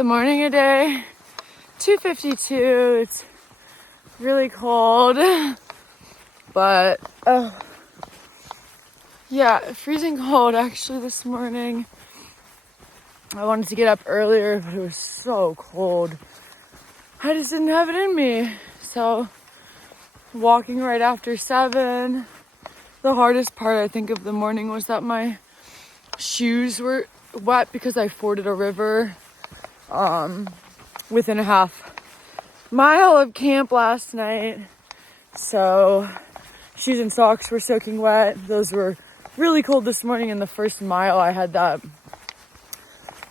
the morning of day 2:52. It's really cold, but yeah, freezing cold actually this morning. I wanted to get up earlier, but it was so cold. I just didn't have it in me. So walking right after 7. The hardest part, I think, of the morning was that my shoes were wet because I forded a river within a half mile of camp last night. So shoes and socks were soaking wet. Those were really cold this morning. In the first mile, I had that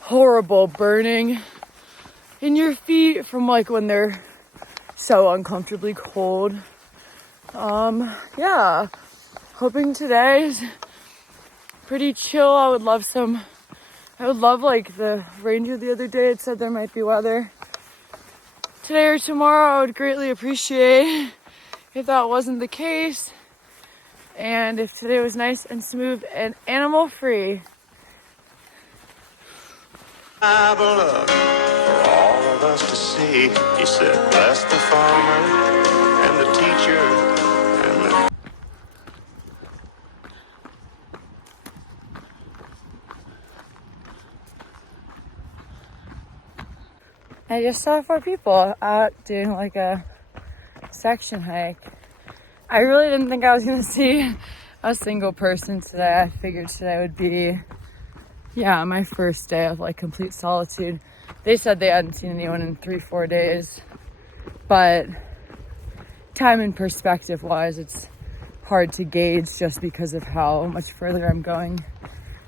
horrible burning in your feet from like when they're so uncomfortably cold. Yeah, hoping today's pretty chill. I would love like the ranger the other day had said there might be weather today or tomorrow. I would greatly appreciate if that wasn't the case, and if today was nice and smooth and animal free. Have a look for all of us to see. He said, bless the farmer and the teacher and the... I just saw 4 people out doing like a section hike. I really didn't think I was gonna see a single person today. I figured today would be, yeah, my first day of like complete solitude. They said they hadn't seen anyone in 3-4 days, but time and perspective wise, it's hard to gauge just because of how much further I'm going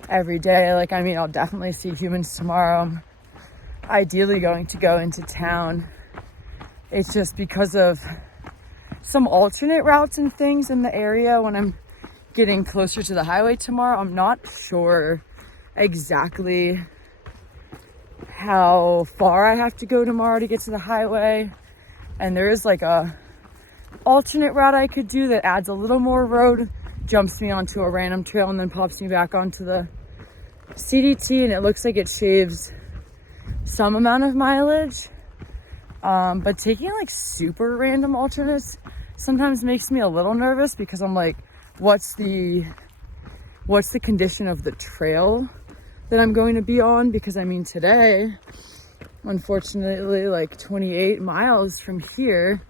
every day. Like, I mean, I'll definitely see humans tomorrow. I'm ideally going to go into town. It's just because of some alternate routes and things in the area when I'm getting closer to the highway tomorrow. I'm not sure exactly how far I have to go tomorrow to get to the highway, and there is like a alternate route I could do that adds a little more road, jumps me onto a random trail, and then pops me back onto the CDT, and it looks like it shaves some amount of mileage, but taking like super random alternates sometimes makes me a little nervous because I'm like, what's the condition of the trail that I'm going to be on? Because I mean, today, unfortunately, like 28 miles from here,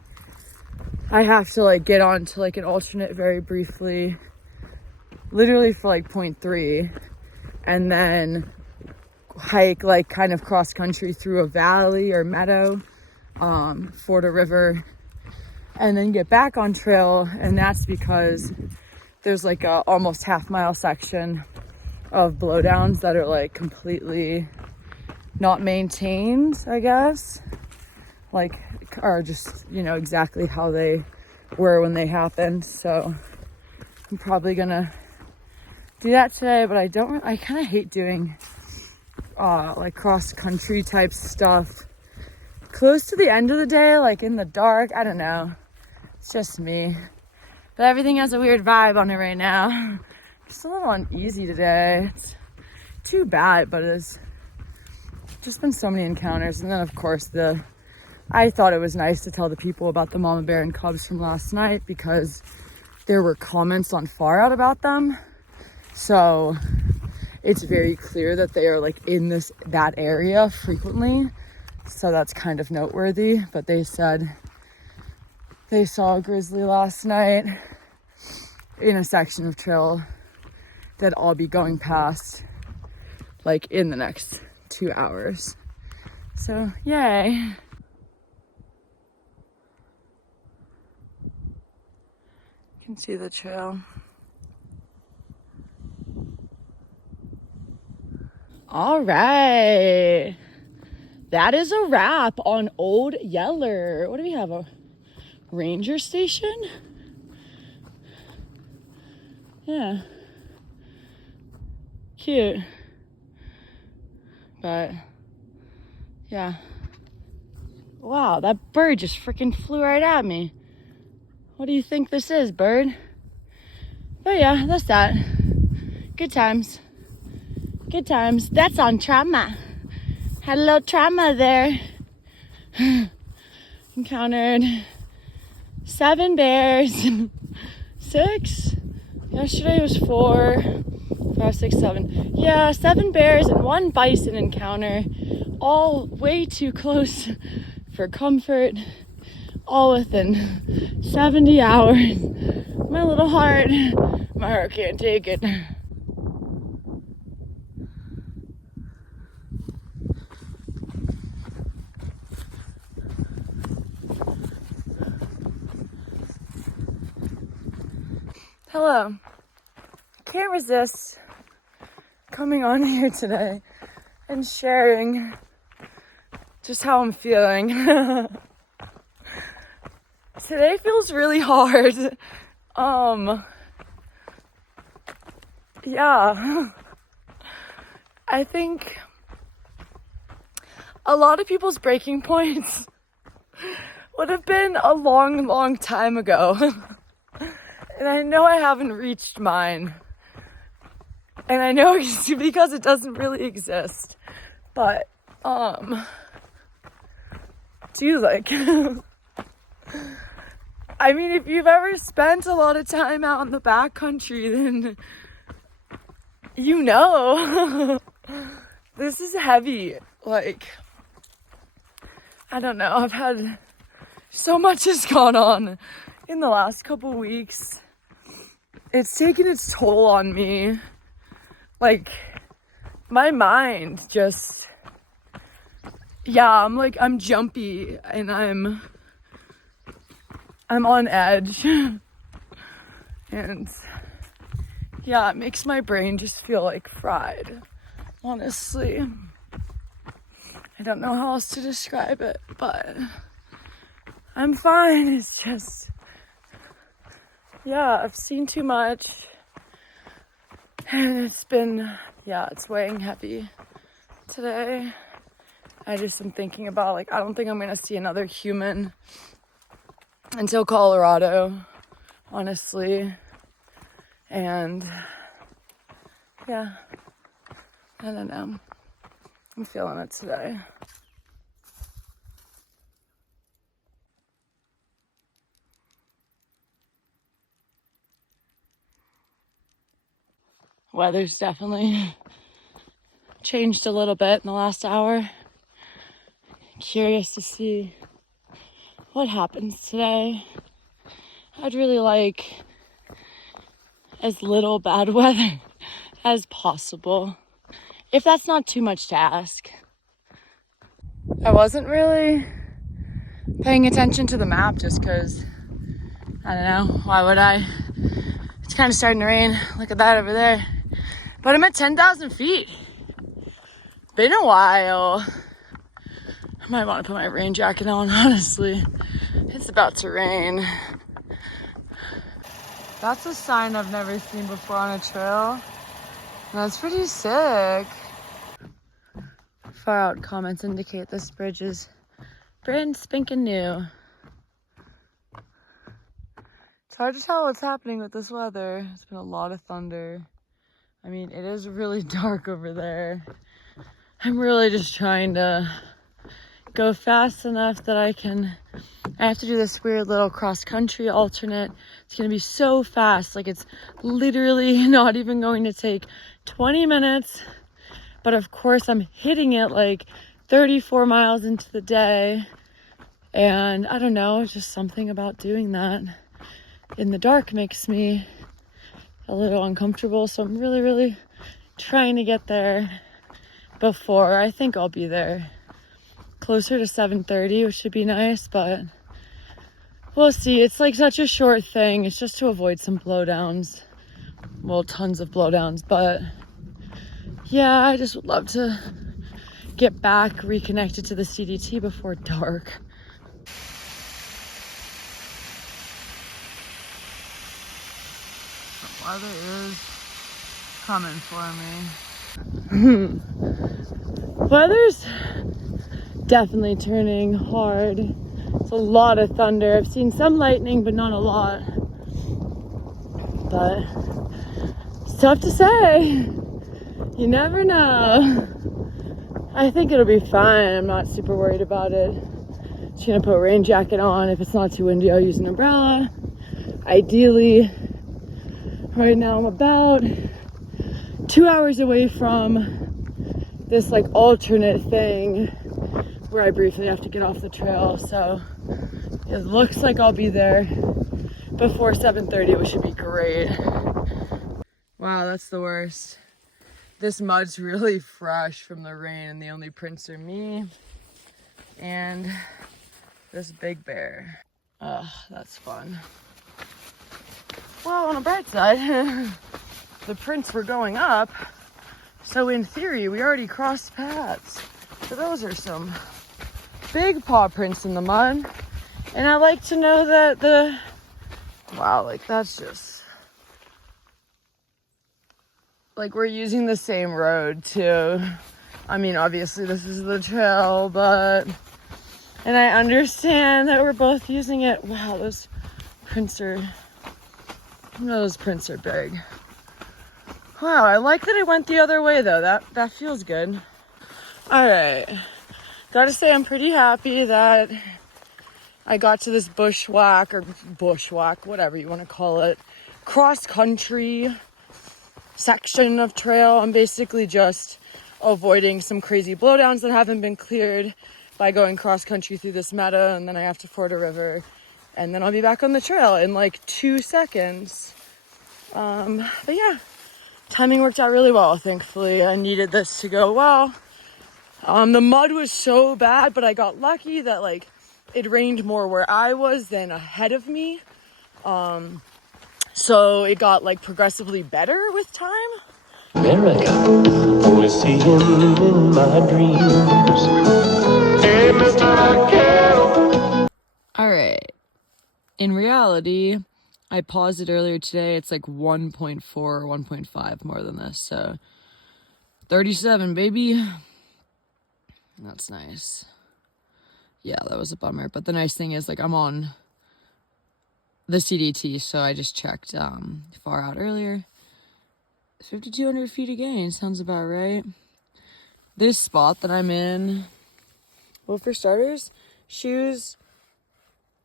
I have to like get on to like an alternate very briefly, literally for like 0.3, and then hike like kind of cross country through a valley or meadow, ford a river, and then get back on trail. And that's because there's like a almost half-mile section of blowdowns that are like completely not maintained, I guess, like are just, you know, exactly how they were when they happened. So I'm probably gonna do that today, but I kind of hate doing like cross country type stuff close to the end of the day, like in the dark. I don't know, it's just me, but everything has a weird vibe on it right now. Just a little uneasy today. It's too bad, but it's just been so many encounters. And then of course I thought it was nice to tell the people about the mama bear and cubs from last night because there were comments on Far Out about them, so it's very clear that they are like in that area frequently. So that's kind of noteworthy. But they said they saw a grizzly last night in a section of trail that I'll be going past like in the next 2 hours. So yay. You can see the trail. All right, that is a wrap on Old Yeller. What do we have, a ranger station? Yeah, cute, but yeah, wow, that bird just freaking flew right at me. What do you think this is, bird? But yeah, that's that. Good times. Good times. That's on trauma. Had a little trauma there. Encountered 7 bears. 6. Yesterday was 4, 5, 6, 7. Yeah, 7 bears and 1 bison encounter. All way too close for comfort. All within 70 hours. My little heart, my heart can't take it. Hello. I can't resist coming on here today and sharing just how I'm feeling. Today feels really hard. Yeah. I think a lot of people's breaking points would have been a long, long time ago. And I know I haven't reached mine. And I know it's because it doesn't really exist. But, I mean, if you've ever spent a lot of time out in the backcountry, then you know. This is heavy. Like, I don't know. I've had so much has gone on in the last couple weeks. It's taken its toll on me. Like, my mind just, yeah, I'm jumpy and I'm on edge. And yeah, it makes my brain just feel like fried, honestly. I don't know how else to describe it, but I'm fine. It's just, yeah, I've seen too much. And it's been, yeah, it's weighing heavy today. I just am thinking about, like, I don't think I'm going to see another human until Colorado, honestly. And, yeah, I don't know. I'm feeling it today. Weather's definitely changed a little bit in the last hour. Curious to see what happens today. I'd really like as little bad weather as possible, if that's not too much to ask. I wasn't really paying attention to the map just because, I don't know, why would I? It's kind of starting to rain. Look at that over there. But I'm at 10,000 feet. Been a while. I might want to put my rain jacket on, honestly. It's about to rain. That's a sign I've never seen before on a trail. That's pretty sick. Far out comments indicate this bridge is brand spanking new. It's hard to tell what's happening with this weather. It's been a lot of thunder. I mean, it is really dark over there. I'm really just trying to go fast enough that I have to do this weird little cross-country alternate. It's gonna be so fast, like it's literally not even going to take 20 minutes. But of course I'm hitting it like 34 miles into the day. And I don't know, just something about doing that in the dark makes me a little uncomfortable. So I'm really, really trying to get there before. I think I'll be there closer to 7:30, which should be nice, but we'll see. It's like such a short thing. It's just to avoid some blowdowns. Well, tons of blowdowns, but yeah, I just would love to get back reconnected to the CDT before dark. The weather is coming for me. Weather's definitely turning hard. It's a lot of thunder. I've seen some lightning, but not a lot. But it's tough to say. You never know. I think it'll be fine. I'm not super worried about it. Just gonna put a rain jacket on. If it's not too windy, I'll use an umbrella. Ideally, right now I'm about 2 hours away from this like alternate thing where I briefly have to get off the trail. So it looks like I'll be there before 7:30, which should be great. Wow, that's the worst. This mud's really fresh from the rain, and the only prints are me and this big bear. Ugh, that's fun. Well, on the bright side, the prints were going up, so in theory, we already crossed paths. So those are some big paw prints in the mud. And I like to know that wow, like that's just, like we're using the same road too. I mean, obviously this is the trail, but, and I understand that we're both using it. Wow, those prints are big. Wow, I like that it went the other way though. That feels good. All right, gotta say I'm pretty happy that I got to this bushwhack, whatever you want to call it, cross country section of trail. I'm basically just avoiding some crazy blowdowns that haven't been cleared by going cross country through this meadow, and then I have to ford a river, and then I'll be back on the trail in like 2 seconds. But yeah, timing worked out really well, thankfully. I needed this to go well. The mud was so bad, but I got lucky that like it rained more where I was than ahead of me. So it got like progressively better with time. America, only see him in my dreams. Hey, Mr. Carol. All right. In reality, I paused it earlier today. It's like 1.4 or 1.5 more than this. So 37, baby. That's nice. Yeah, that was a bummer. But the nice thing is, like, I'm on the CDT, so I just checked far out earlier. 5,200 feet of gain sounds about right. This spot that I'm in, well, for starters, shoes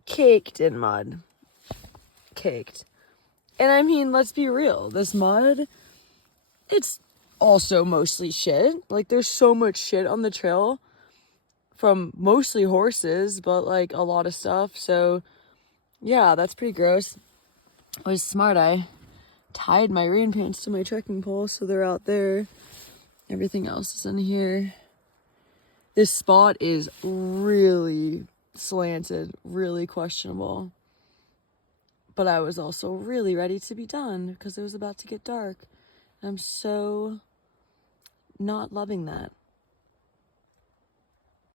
caked in mud. Caked. And I mean, let's be real. This mud, it's also mostly shit. Like, there's so much shit on the trail from mostly horses, but like a lot of stuff. So yeah, that's pretty gross. I was smart. I tied my rain pants to my trekking pole, so they're out there. Everything else is in here. This spot is really slanted, really questionable. But I was also really ready to be done because it was about to get dark. I'm so not loving that.